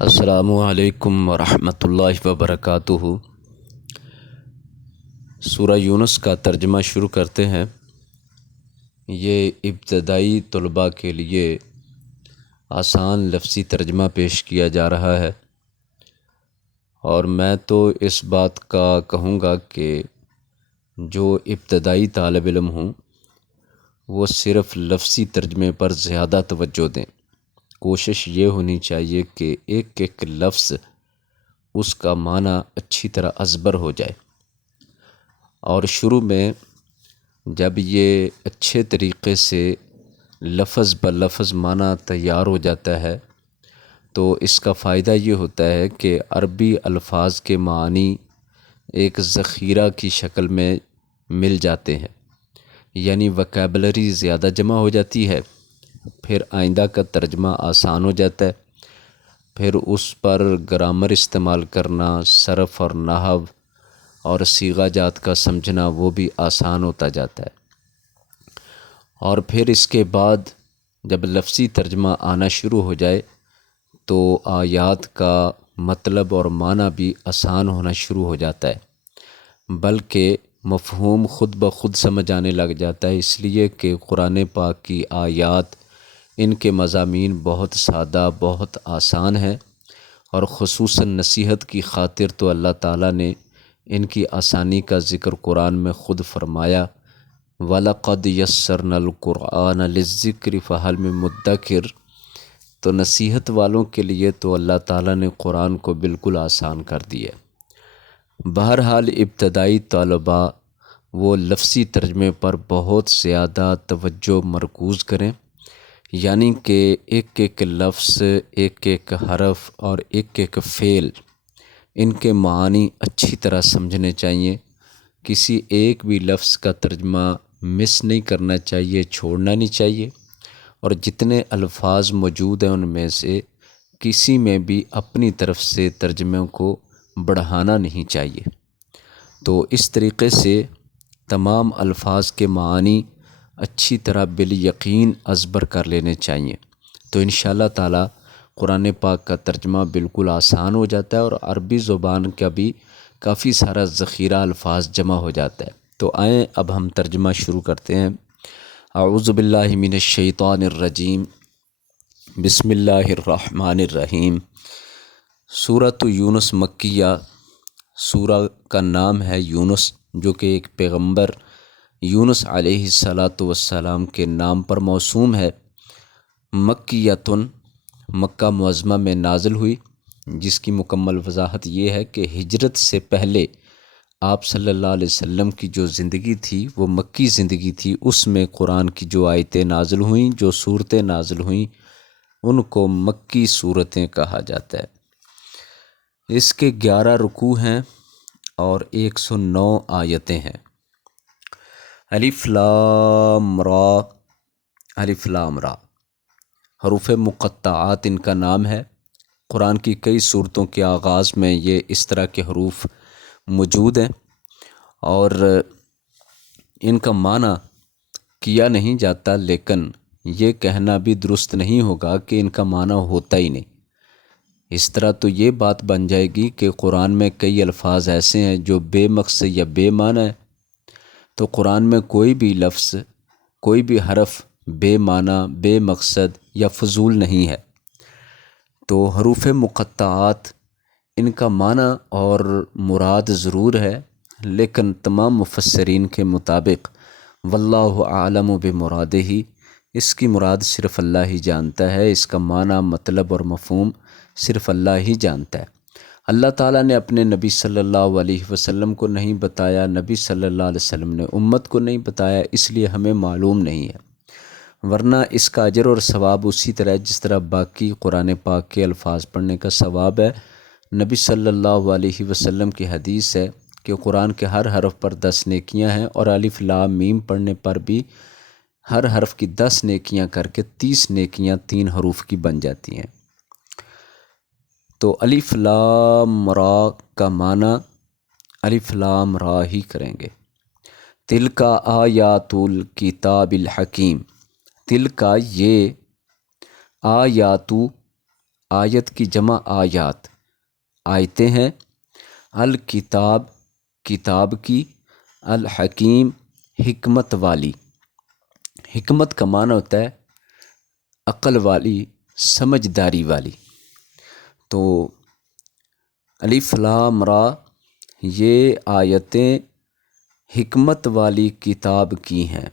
السلام علیکم ورحمۃ اللہ وبرکاتہ۔ سورہ یونس کا ترجمہ شروع کرتے ہیں۔ یہ ابتدائی طلباء کے لیے آسان لفظی ترجمہ پیش کیا جا رہا ہے، اور میں تو اس بات کا کہوں گا کہ جو ابتدائی طالب علم ہوں وہ صرف لفظی ترجمے پر زیادہ توجہ دیں۔ کوشش یہ ہونی چاہیے کہ ایک ایک لفظ اس کا معنی اچھی طرح ازبر ہو جائے، اور شروع میں جب یہ اچھے طریقے سے لفظ بلفظ معنی تیار ہو جاتا ہے تو اس کا فائدہ یہ ہوتا ہے کہ عربی الفاظ کے معانی ایک ذخیرہ کی شکل میں مل جاتے ہیں، یعنی وکیبلری زیادہ جمع ہو جاتی ہے۔ پھر آئندہ کا ترجمہ آسان ہو جاتا ہے، پھر اس پر گرامر استعمال کرنا، صرف اور نحو اور صیغہ جات کا سمجھنا وہ بھی آسان ہوتا جاتا ہے۔ اور پھر اس کے بعد جب لفظی ترجمہ آنا شروع ہو جائے تو آیات کا مطلب اور معنی بھی آسان ہونا شروع ہو جاتا ہے، بلکہ مفہوم خود بخود سمجھ آنے لگ جاتا ہے، اس لیے کہ قرآن پاک کی آیات ان کے مضامین بہت سادہ، بہت آسان ہیں، اور خصوصاً نصیحت کی خاطر تو اللہ تعالیٰ نے ان کی آسانی کا ذکر قرآن میں خود فرمایا، وَلَقَدْ يَسَّرْنَا الْقُرْآنَ لِلذِّكْرِ فَهَلْ مِن مُدَّكِرٍ۔ تو نصیحت والوں کے لیے تو اللہ تعالیٰ نے قرآن کو بالکل آسان کر دیا۔ بہرحال ابتدائی طلباء وہ لفظی ترجمے پر بہت زیادہ توجہ مرکوز کریں، یعنی کہ ایک ایک لفظ، ایک ایک حرف اور ایک ایک فعل، ان کے معانی اچھی طرح سمجھنے چاہیے۔ کسی ایک بھی لفظ کا ترجمہ مس نہیں کرنا چاہیے، چھوڑنا نہیں چاہیے، اور جتنے الفاظ موجود ہیں ان میں سے کسی میں بھی اپنی طرف سے ترجمے کو بڑھانا نہیں چاہیے۔ تو اس طریقے سے تمام الفاظ کے معانی اچھی طرح بالیقین ازبر کر لینے چاہیے، تو انشاءاللہ تعالی قرآن پاک کا ترجمہ بالکل آسان ہو جاتا ہے، اور عربی زبان کا بھی کافی سارا ذخیرہ الفاظ جمع ہو جاتا ہے۔ تو آئیں اب ہم ترجمہ شروع کرتے ہیں۔ اعوذ باللہ من الشیطان الرجیم، بسم اللہ الرحمن الرحیم۔ سورۃ یونس مکیہ، سورہ کا نام ہے یونس، جو کہ ایک پیغمبر یونس علیہ السلام کے نام پر موسوم ہے۔ مکیۃن، مکہ معظمہ میں نازل ہوئی، جس کی مکمل وضاحت یہ ہے کہ ہجرت سے پہلے آپ صلی اللہ علیہ وسلم کی جو زندگی تھی وہ مکی زندگی تھی، اس میں قرآن کی جو آیتیں نازل ہوئیں، جو صورتیں نازل ہوئیں، ان کو مکی صورتیں کہا جاتا ہے۔ اس کے 11 رکوع ہیں اور 109 آیتیں ہیں۔ الف لام را، الف لام را حروف مقطعات ان کا نام ہے۔ قرآن کی کئی صورتوں کے آغاز میں یہ اس طرح کے حروف موجود ہیں، اور ان کا معنی کیا نہیں جاتا، لیکن یہ کہنا بھی درست نہیں ہوگا کہ ان کا معنی ہوتا ہی نہیں۔ اس طرح تو یہ بات بن جائے گی کہ قرآن میں کئی الفاظ ایسے ہیں جو بے مقصد یا بے معنی ہیں، تو قرآن میں کوئی بھی لفظ، کوئی بھی حرف بے معنی، بے مقصد یا فضول نہیں ہے۔ تو حروف مقطعات ان کا معنی اور مراد ضرور ہے، لیکن تمام مفسرین کے مطابق واللہ اعلم بمرادہ، اس کی مراد صرف اللہ ہی جانتا ہے، اس کا معنی، مطلب اور مفہوم صرف اللہ ہی جانتا ہے۔ اللہ تعالیٰ نے اپنے نبی صلی اللہ علیہ وسلم کو نہیں بتایا، نبی صلی اللہ علیہ وسلم نے امت کو نہیں بتایا، اس لیے ہمیں معلوم نہیں ہے، ورنہ اس کا اجر اور ثواب اسی طرح جس طرح باقی قرآن پاک کے الفاظ پڑھنے کا ثواب ہے۔ نبی صلی اللہ علیہ وسلم کی حدیث ہے کہ قرآن کے ہر حرف پر 10 نیکیاں ہیں، اور الف لام میم پڑھنے پر بھی ہر حرف کی 10 نیکیاں کر کے 30 نیکیاں 3 حروف کی بن جاتی ہیں۔ تو الف لام را کا معنی الف لام را ہی کریں گے۔ تلک آیات الکتاب الحکیم، تلک یہ، آیاتو آیت کی جمع آیات، آیتیں ہیں، الکتاب کتاب کی، الحکیم حکمت والی۔ حکمت کا معنی ہوتا ہے عقل والی، سمجھداری والی۔ تو الف لام را یہ آیتیں حکمت والی کتاب کی ہیں۔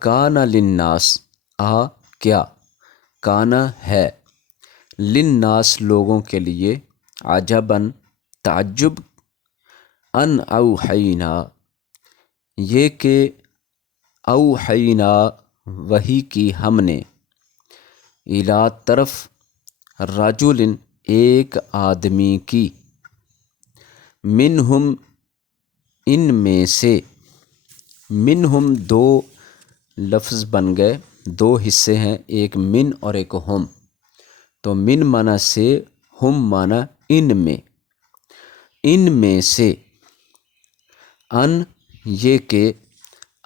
کانا للناس، کیا، کانا ہے، للناس لوگوں کے لیے، عجباً تعجب، ان اوحینا یہ کہ اوحینا وحی کی ہم نے، الی طرف، رجل ایک آدمی کی، منہم ان میں سے، منہم دو لفظ بن گئے، دو حصے ہیں، ایک من اور ایک ہم۔ تو من معنی سے، ہم معنی ان میں سے، ان یہ کہ،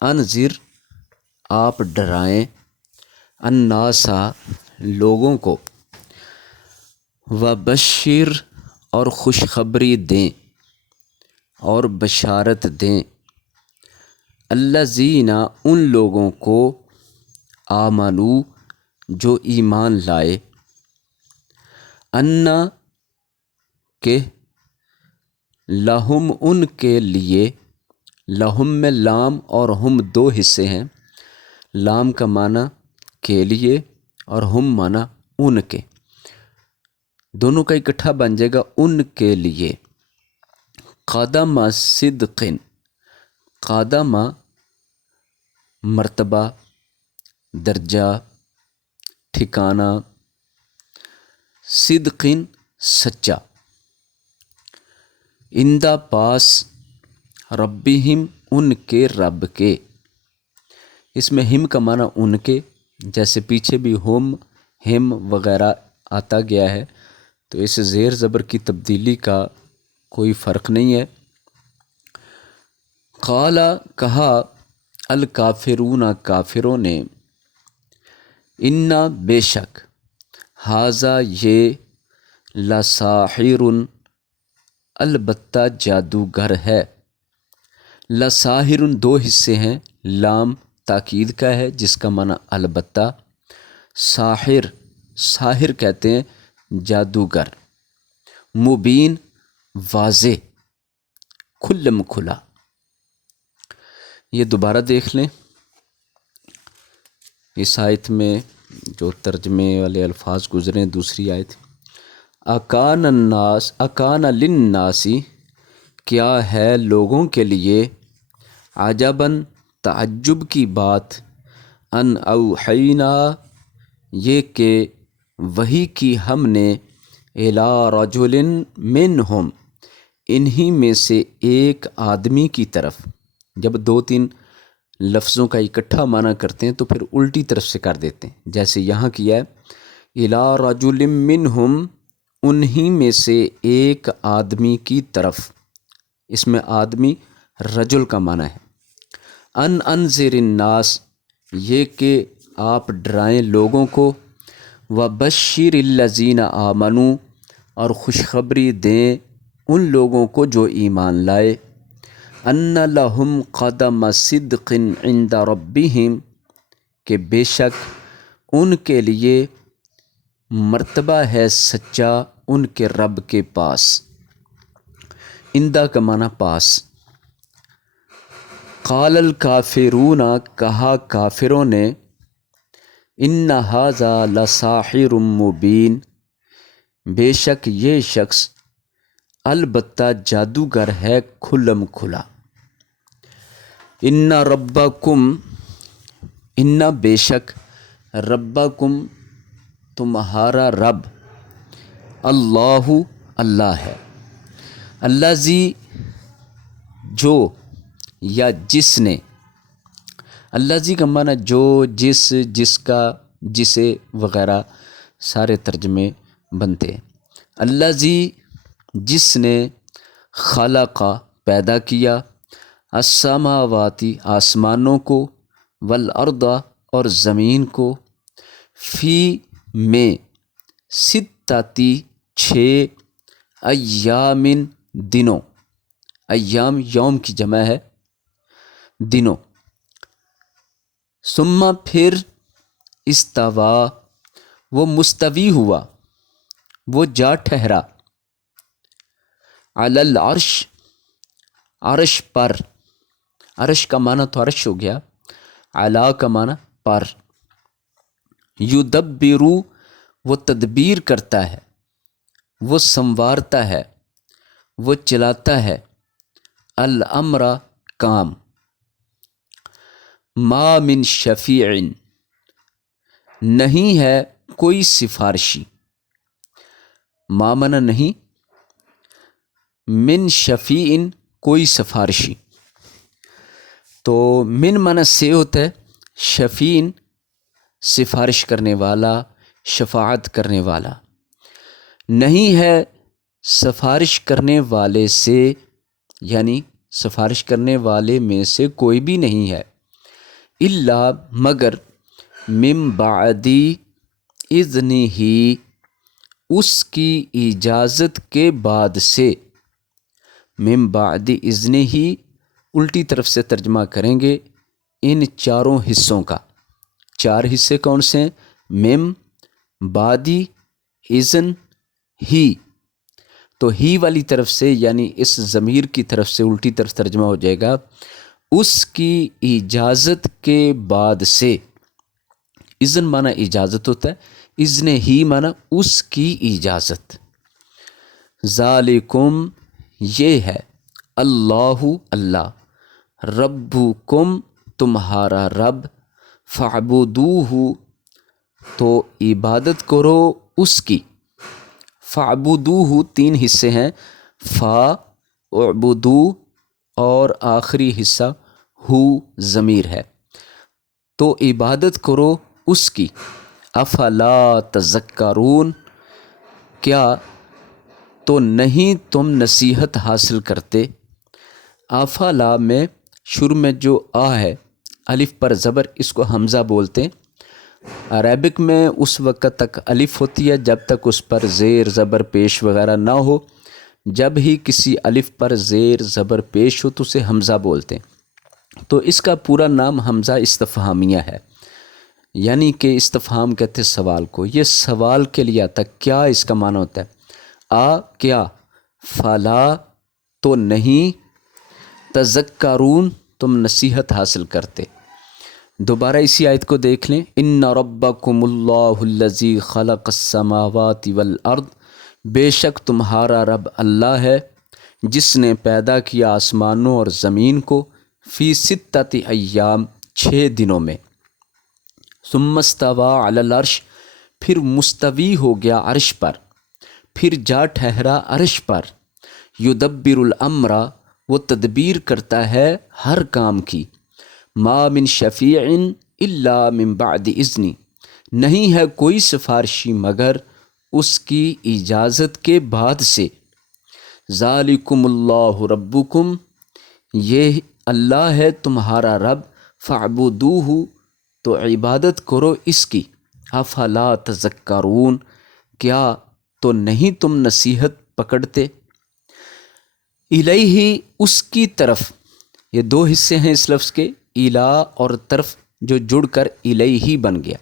انذر آپ ڈرائیں، الناسا لوگوں کو، وبشر اور خوشخبری دیں اور بشارت دیں، الذین ان لوگوں کو، آمنو جو ایمان لائے، ان کہ لہم ان کے لیے، لہم میں لام اور ہم دو حصے ہیں، لام کا معنی کے لیے اور ہم معنی ان کے، دونوں کا اکٹھا بن جائے گا ان کے لیے، قدم صدق، قدم مرتبہ، درجہ، ٹھکانہ، صدق سچا، اندہ پاس، ربہم ان کے رب کے، اس میں ہم کا معنی ان کے، جیسے پیچھے بھی ہم وغیرہ آتا گیا ہے، تو اس زیر زبر کی تبدیلی کا کوئی فرق نہیں ہے۔ قال کہا، الکافرون کافروں نے، انا بے شک، ھذا یہ، لساحر البتہ جادوگر ہے، لساحر دو حصے ہیں، لام تاکید کا ہے جس کا معنی البتہ، ساحر، ساحر کہتے ہیں جادوگر، مبین واضح، کھلم کھلا۔ یہ دوبارہ دیکھ لیں، اس آیت میں جو ترجمے والے الفاظ گزرے، دوسری آیت، اکان الناس، اکان للناسی کیا ہے لوگوں کے لیے، عجباً تعجب کی بات، ان اوحینا یہ کہ وحی کی ہم نے، الی رجل منہم انہی میں سے ایک آدمی کی طرف۔ جب دو تین لفظوں کا اکٹھا معنی کرتے ہیں تو پھر الٹی طرف سے کر دیتے ہیں، جیسے یہاں کیا ہے، الی رجل منہم انہی میں سے ایک آدمی کی طرف، اس میں آدمی رجل کا معنی ہے، ان انذر الناس یہ کہ آپ ڈرائیں لوگوں کو، وبشر الذین آمنو اور خوشخبری دیں ان لوگوں کو جو ایمان لائے، ان لہم قدم صدق عند ربہم کہ بے شک ان کے لیے مرتبہ ہے سچا ان کے رب کے پاس، اندہ کا معنی پاس۔ قال الکافرون کہا کافروں نے، ان ھذا لساحر مبین بے شک یہ شخص البتہ جادوگر ہے کھلم کھلا، ان ربکم ان بے شک ربکم تمہارا رب، اللہ اللہ ہے، الذی جو یا جس نے، الذی کا معنی جو، جس کا، جسے وغیرہ سارے ترجمے بنتے ہیں، الذی جس نے، خلق پیدا کیا، السماواتی آسمانوں کو، والارض اور زمین کو، فی میں ستتی 6 ایامن دنوں، ایام یوم کی جمع ہے دنوں، ثم پھر استوا وہ مستوی ہوا، وہ جا ٹھہرا، علی العرش عرش پر، عرش کا معنی تو عرش ہو گیا، علا کا معنی پر، یدبرو وہ تدبیر کرتا ہے، وہ سنوارتا ہے، وہ چلاتا ہے، الامر کام، ما من شفیع نہیں ہے کوئی سفارشی، ما معنی نہیں، من شفیع کوئی سفارشی، تو من معنی سے ہوتا ہے، شفیع سفارش کرنے والا، شفاعت کرنے والا، نہیں ہے سفارش کرنے والے سے، یعنی سفارش کرنے والے میں سے کوئی بھی نہیں ہے، الا مگر من بعدی اذنہ اس کی اجازت کے بعد سے، من بعد اذنہ الٹی طرف سے ترجمہ کریں گے ان چاروں حصوں کا، 4 حصے کون سے ہیں؟ من بعدی اذن ہی، تو ہی والی طرف سے یعنی اس ضمیر کی طرف سے الٹی طرف ترجمہ ہو جائے گا اس کی اجازت کے بعد سے، اذن معنی اجازت ہوتا ہے، اذن ہی معنی اس کی اجازت، ذالکم یہ ہے، اللہ اللہ، ربکم تمہارا رب، فاعبدوہ تو عبادت کرو اس کی، فاعبدوہ 3 حصے ہیں، فا اعبدو اور آخری حصہ ہو ضمیر ہے، تو عبادت کرو اس کی، افلا تذکرون کیا تو نہیں تم نصیحت حاصل کرتے، افلا میں شروع میں جو آ ہے الف پر زبر، اس کو حمزہ بولتے ہیں، عربک میں اس وقت تک الف ہوتی ہے جب تک اس پر زیر زبر پیش وغیرہ نہ ہو، جب ہی کسی الف پر زیر زبر پیش ہو تو اسے حمزہ بولتے ہیں، تو اس کا پورا نام حمزہ استفہامیہ ہے، یعنی کہ استفہام کہتے ہیں سوال کو، یہ سوال کے لیے آتا ہے، کیا اس کا معنی ہوتا ہے، کیا، فلا تو نہیں، تذکرون تم نصیحت حاصل کرتے۔ دوبارہ اسی آیت کو دیکھ لیں، ان ربکم اللہ الذی خلق السماوات والارض، بے شک تمہارا رب اللہ ہے جس نے پیدا کیا آسمانوں اور زمین کو، فی 6 ایام 6 دنوں میں، ثم استوی علی العرش پھر مستوی ہو گیا عرش پر، پھر جا ٹھہرا عرش پر، یدبر الامر وہ تدبیر کرتا ہے ہر کام کی، ما من شفیع الا من بعد اذنی نہیں ہے کوئی سفارشی مگر اس کی اجازت کے بعد سے، ذالکم اللہ ربکم یہ اللہ ہے تمہارا رب، فاعبدوہ تو عبادت کرو اس کی، افلا تذکرون کیا تو نہیں تم نصیحت پکڑتے، الیہ اس کی طرف، یہ 2 حصے ہیں اس لفظ کے، الا اور طرف جو جڑ کر الیہ بن گیا،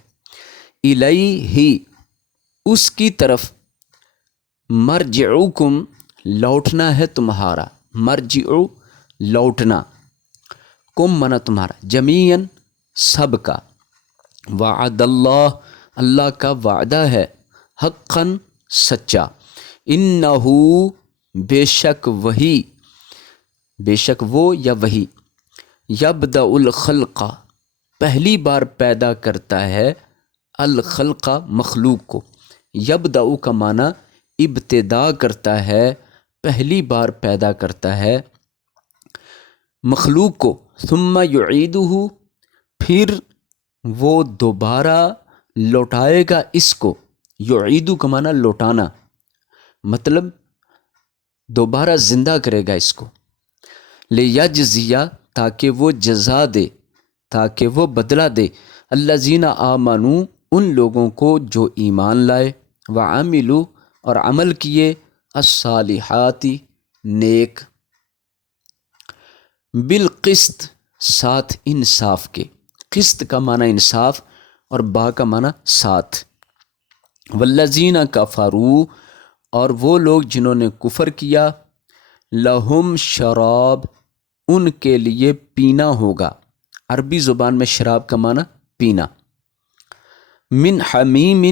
الیہ اس کی طرف، مرجعکم لوٹنا ہے تمہارا، مرجعو لوٹنا، کم منا تمہارا، جمیعاً سب کا، وعد اللہ اللہ کا وعدہ ہے، حقاً سچا، انہو بے شک وہی، بے شک وہ یا وہی، یبدأ الخلق پہلی بار پیدا کرتا ہے، الخلق مخلوق کو، یبدأ کا معنی ابتدا کرتا ہے، پہلی بار پیدا کرتا ہے مخلوق کو، ثم یعیدہ پھر وہ دوبارہ لوٹائے گا اس کو، یعیدو کا معنی لوٹانا، مطلب دوبارہ زندہ کرے گا اس کو، لیجزیہ تاکہ وہ جزا دے، تاکہ وہ بدلہ دے، الذین آمنوا ان لوگوں کو جو ایمان لائے، وعملوا اور عمل کیے الصالحاتی نیک بالقسط ساتھ انصاف کے. قسط کا معنی انصاف اور با کا معنی ساتھ. والذین کفروا اور وہ لوگ جنہوں نے کفر کیا لہم شراب ان کے لیے پینا ہوگا. عربی زبان میں شراب کا معنی پینا. من حمیم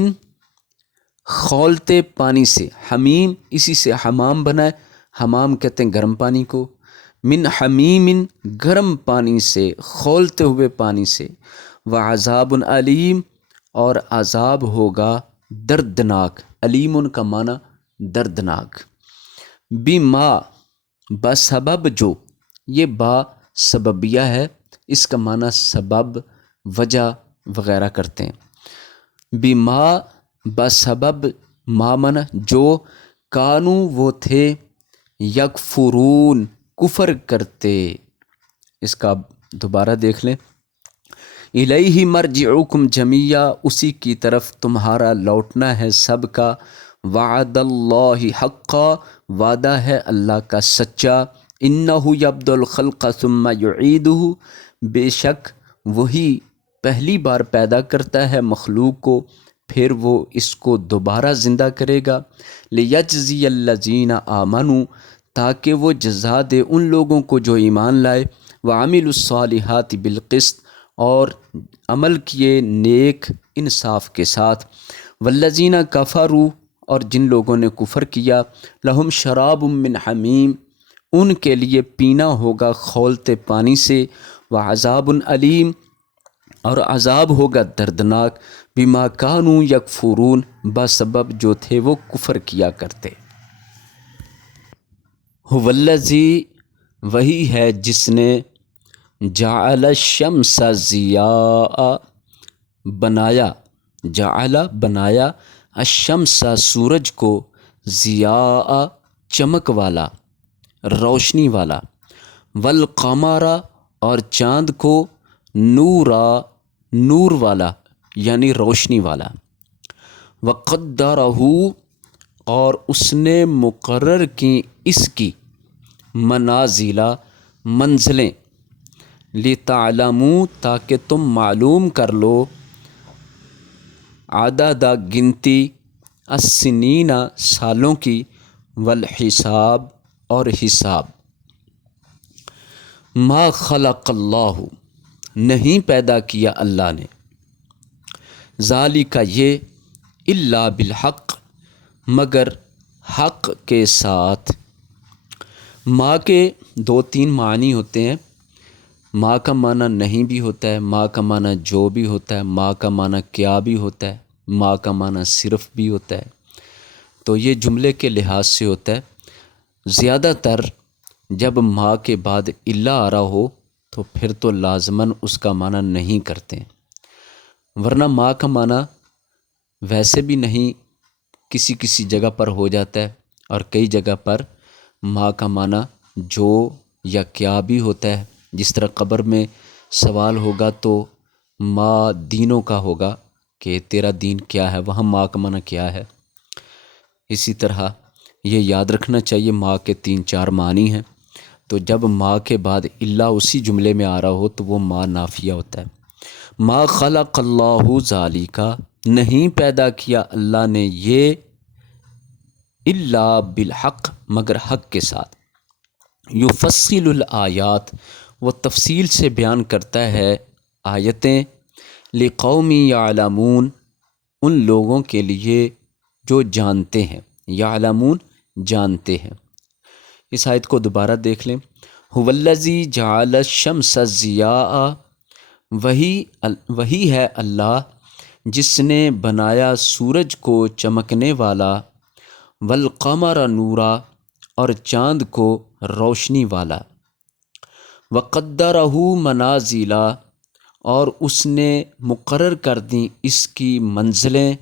کھولتے پانی سے. حمیم اسی سے حمام بنا ہے. حمام کہتے ہیں گرم پانی کو. من حمیم گرم پانی سے کھولتے ہوئے پانی سے. وعذاب علیم اور عذاب ہوگا دردناک. علیم ان کا معنی دردناک. بما بسبب جو. یہ با سببیہ ہے. اس کا معنی سبب وجہ وغیرہ کرتے ہیں. بما بسبب ما معنی جو کانو وہ تھے یکفرون کفر کرتے. اس کا دوبارہ دیکھ لیں. الیہ مرجعکم جمیعا اسی کی طرف تمہارا لوٹنا ہے سب کا. وعد اللہ حقا وعدہ ہے اللہ کا سچا. انہ یبدأ الخلق ثم یعیدہ بے شک وہی پہلی بار پیدا کرتا ہے مخلوق کو پھر وہ اس کو دوبارہ زندہ کرے گا. لیجزی الذین آمنوا تاکہ وہ جزا دے ان لوگوں کو جو ایمان لائے. وعملوا الصالحات بالقسط اور عمل کیے نیک انصاف کے ساتھ. والذین کفروا اور جن لوگوں نے کفر کیا لہم شراب من حمیم ان کے لیے پینا ہوگا کھولتے پانی سے. وعذاب علیم اور عذاب ہوگا دردناک. بما کانوا یکفرون بسبب جو تھے وہ کفر کیا کرتے. هو الذی وہی ہے جس نے جعل الشمس ضیاء بنایا. جعل بنایا الشمس سورج کو ضیاء چمک والا روشنی والا. والقمر اور چاند کو نورا نور والا یعنی روشنی والا. وقدرہ اور اس نے مقرر کی اس کی منازل منزلیں. لتعلموا تاکہ تم معلوم کر لو عدد گنتی السنین سالوں کی. والحساب اور حساب. ما خلق اللہ نہیں پیدا کیا اللہ نے. ذالک یہ الا بالحق مگر حق کے ساتھ. ما کے دو تین معنی ہوتے ہیں. ما کا معنی نہیں بھی ہوتا ہے. ما کا معنی جو بھی ہوتا ہے. ما کا معنی کیا بھی ہوتا ہے. ما کا معنی صرف بھی ہوتا ہے. تو یہ جملے کے لحاظ سے ہوتا ہے. زیادہ تر جب ما کے بعد الا آ رہا ہو تو پھر تو لازماً اس کا معنی نہیں کرتے ہیں. ورنہ ما کا معنی ویسے بھی نہیں کسی کسی جگہ پر ہو جاتا ہے اور کئی جگہ پر ما کا معنی جو یا کیا بھی ہوتا ہے. جس طرح قبر میں سوال ہوگا تو ما دینوں کا ہوگا کہ تیرا دین کیا ہے. وہاں ما کا معنی کیا ہے. اسی طرح یہ یاد رکھنا چاہیے ما کے 3-4 معنی ہیں. تو جب ما کے بعد الا اسی جملے میں آ رہا ہو تو وہ ما نافیہ ہوتا ہے. ما خلق اللہ ذالک نہیں پیدا کیا اللہ نے یہ الا بالحق مگر حق کے ساتھ. یفصل الآیات وہ تفصیل سے بیان کرتا ہے آیتیں. لقوم یعلمون ان لوگوں کے لیے جو جانتے ہیں. یعلمون جانتے ہیں. اس آیت کو دوبارہ دیکھ لیں. هو الذی جعل الشمس ضیاء وہی ہے اللہ جس نے بنایا سورج کو چمکنے والا. والقمر نورا اور چاند کو روشنی والا. وقدرہ منازل اور اس نے مقرر کر دیں اس کی منزلیں.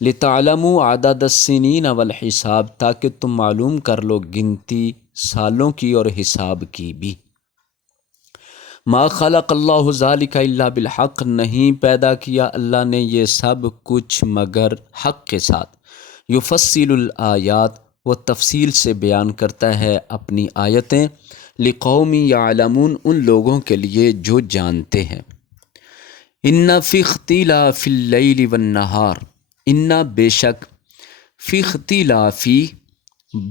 لتعلموا عدد السنین والحساب تاکہ تم معلوم کر لو گنتی سالوں کی اور حساب کی بھی. ما خلق اللہ ذالک الا بالحق نہیں پیدا کیا اللہ نے یہ سب کچھ مگر حق کے ساتھ. یفصل الآیات، وہ تفصیل سے بیان کرتا ہے اپنی آیتیں، لقوم یعلمون، ان لوگوں کے لیے جو جانتے ہیں۔ ان فی اختلاف اللیل والنہار، ان بے شک، فی اختلافی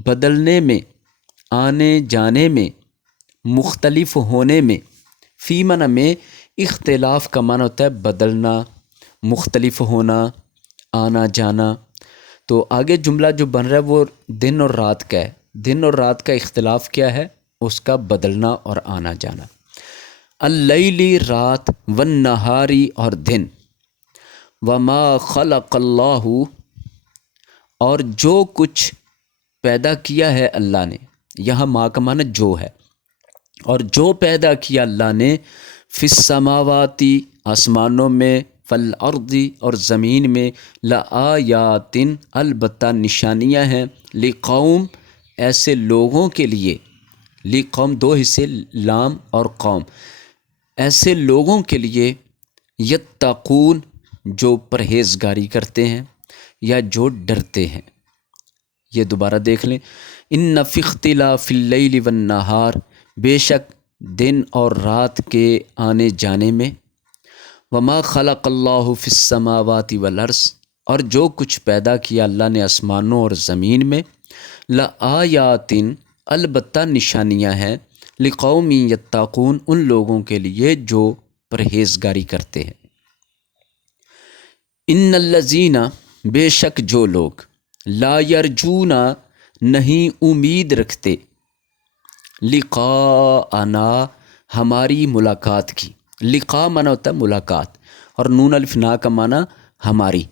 بدلنے میں، آنے جانے میں، مختلف ہونے میں، فی معنی میں، اختلاف کا معنی ہوتا ہے بدلنا، مختلف ہونا، آنا جانا۔ تو آگے جملہ جو بن رہا ہے وہ دن اور رات کا ہے۔ دن اور رات کا اختلاف کیا ہے؟ اس کا بدلنا اور آنا جانا۔ اللیلی، رات، والنہاری، اور دن، وما خلق اللہ، اور جو کچھ پیدا کیا ہے اللہ نے، یہاں ما کا معنی جو ہے، اور جو پیدا کیا اللہ نے، فی السماواتی، آسمانوں میں، والارض، اور زمین میں، لآیات، البتہ نشانیاں ہیں، لقوم، ایسے لوگوں کے لیے، لقوم دو حصے، لام اور قوم، ایسے لوگوں کے لیے، یتقون، جو پرہیزگاری کرتے ہیں یا جو ڈرتے ہیں۔ یہ دوبارہ دیکھ لیں، ان فی اختلاف اللیل والنہار، بے شک دن اور رات کے آنے جانے میں، وما خلق اللہ فی السماوات والارض، اور جو کچھ پیدا کیا اللہ نے آسمانوں اور زمین میں، لآیات، البتہ نشانیاں ہیں، لقوم یتقون، ان لوگوں کے لیے جو پرہیزگاری کرتے ہیں۔ ان الذین، بے شک جو لوگ، لا یرجون، نہیں امید رکھتے، لقاءنا، ہماری ملاقات کی، لقاء معنی ہوتا ہے ملاقات، اور نون الف نا کا معنی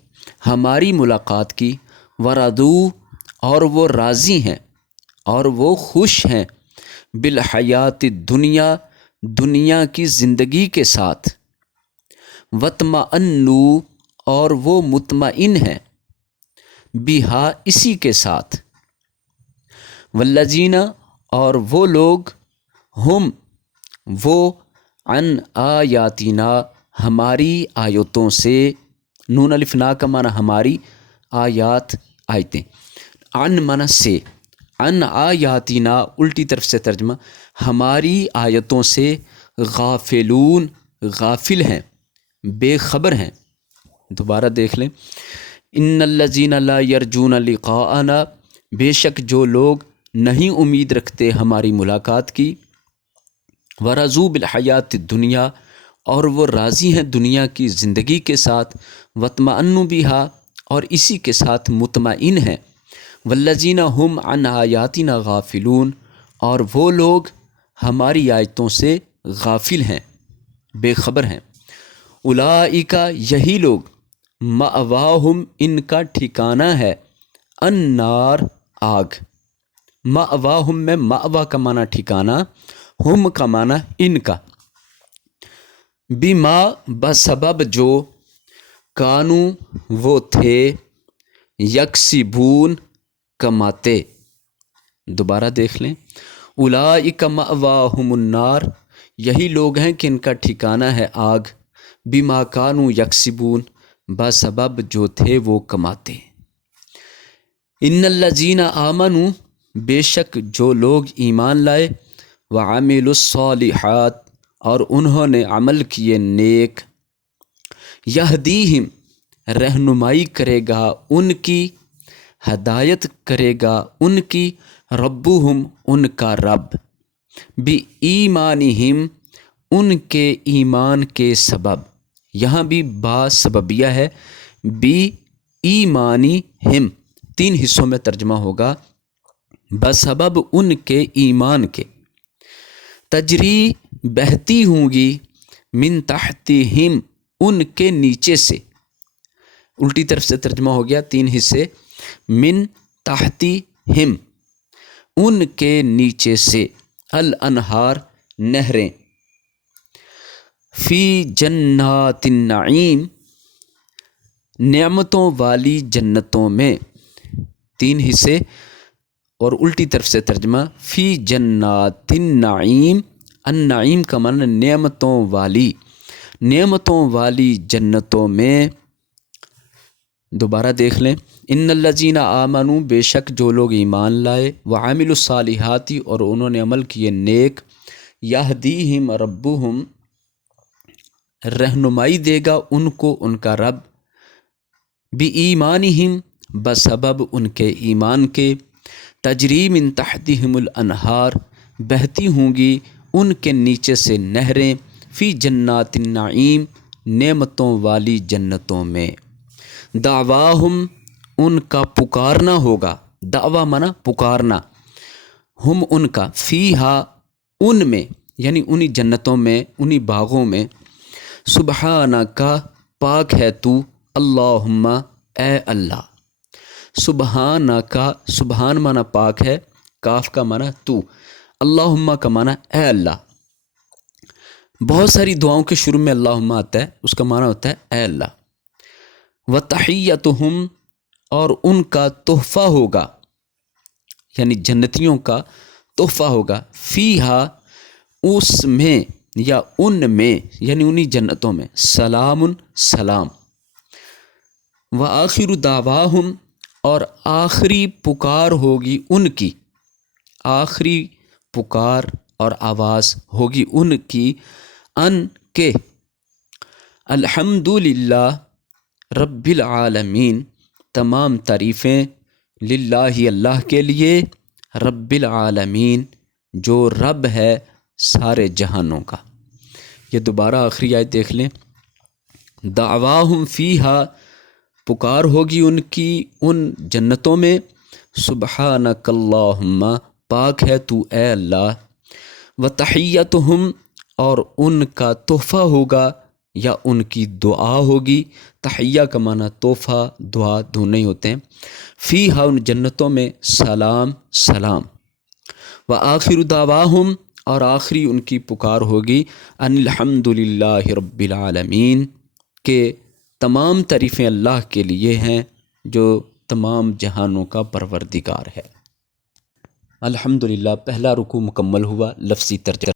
ہماری ملاقات کی، وردو، اور وہ راضی ہیں اور وہ خوش ہیں، بالحیات الدنیا، دنیا کی زندگی کے ساتھ، وطمئنو، اور وہ مطمئن ہیں، بہا، اسی کے ساتھ، والذین، اور وہ لوگ، ہم، وہ، عن آیاتنا، ہماری آیتوں سے، نون الف نا کا معنی ہماری، آیات، آیتیں، عن معنی سے، عن آیاتنا الٹی طرف سے ترجمہ، ہماری آیتوں سے، غافلون، غافل ہیں، بے خبر ہیں۔ دوبارہ دیکھ لیں، ان الذین لا یرجون لقاءنا، بے شک جو لوگ نہیں امید رکھتے ہماری ملاقات کی، ورضوا بالحیات الدنیا، اور وہ راضی ہیں دنیا کی زندگی کے ساتھ، واطمئنوا بہا، اور اسی کے ساتھ مطمئن ہیں، والذین ہم عن آیاتنا غافلون، اور وہ لوگ ہماری آیتوں سے غافل ہیں، بے خبر ہیں، اولئک، یہی لوگ، مأواہم، ان کا ٹھکانہ ہے، النار، آگ، مأواہم میں مأوا کا معنی ٹھکانہ، ہم کا معنی ان کا، بما، بسبب جو، کانو، وہ تھے، یکسبون، کماتے۔ دوبارہ دیکھ لیں، اولئک مأواہم النار، یہی لوگ ہیں کہ ان کا ٹھکانہ ہے آگ، بما کانوا یکسبون، بسبب جو تھے وہ کماتے۔ ان الذین آمنوا، بے شک جو لوگ ایمان لائے، وعملوا الصالحات، اور انہوں نے عمل کیے نیک، یہدیہم، رہنمائی کرے گا ان کی، ہدایت کرے گا ان کی، ربہم، ان کا رب، بِایمانہم، ان کے ایمان کے سبب، یہاں بھی با سببیہ ہے، بِایمانہم، 3 حصوں میں ترجمہ ہوگا، بسبب ان کے ایمان کے، تجری، بہتی ہوں گی، من تحتہم، ان کے نیچے سے، الٹی طرف سے ترجمہ ہو گیا، 3 حصے، من تحتہم، ان کے نیچے سے، الانہار، نہریں، فی جنات النعیم، نعمتوں والی جنتوں میں، 3 حصے، اور الٹی طرف سے ترجمہ، فی جنات النعیم، النعیم کا معنی نعمتوں والی جنتوں میں۔ دوبارہ دیکھ لیں، ان الذین آمنوا بے شک جو لوگ ایمان لائے وعملوا الصالحات اور انہوں نے عمل کیے نیک یہدیہم ربہم رہنمائی دے گا ان کو ان کا رب بِایمانہم بسبب ان کے ایمان کے تجری من تحتہم الانہار بہتی ہوں گی ان کے نیچے سے نہریں فی جنات النعیم نعمتوں والی جنتوں میں دعواہم ان کا پکارنا ہوگا دعویٰ منا پکارنا ہم ان کا فیہا ان میں یعنی انہی جنتوں میں انہی باغوں میں سبحانکا پاک ہے تو اللہم اے اللہ سبحانکا سبحان مانا پاک ہے کاف کا مانا تو اللہم کا مانا اے اللہ بہت ساری دعاؤں کے شروع میں اللہم آتا ہے اس کا معنی ہوتا ہے اے اللہ وتحیتہم اور ان کا تحفہ ہوگا یعنی جنتیوں کا تحفہ ہوگا فیہا اس میں یا ان میں یعنی انہی جنتوں میں سلام سلام وآخر دعواہم اور آخری پکار ہوگی ان کی آخری پکار اور آواز ہوگی ان کی ان کے الحمدللہ رب العالمین تمام تعریفیں للہ اللہ کے لیے رب العالمین جو رب ہے سارے جہانوں کا۔ یہ دوبارہ آخری آیت دیکھ لیں، دعواہم فیہا پکار ہوگی ان کی ان جنتوں میں سبحانک اللہم پاک ہے تو اے اللہ وتحیتہم اور ان کا تحفہ ہوگا یا ان کی دعا ہوگی تحیہ کا معنی تحفہ دعا دونوں ہی ہوتے ہیں فیہا ان جنتوں میں سلام سلام وآخر دعواہم اور آخری ان کی پکار ہوگی ان الحمدللہ رب العالمین کہ تمام تعریفیں اللہ کے لیے ہیں جو تمام جہانوں کا پروردگار ہے۔ الحمدللہ پہلا رکوع مکمل ہوا، لفظی ترجمہ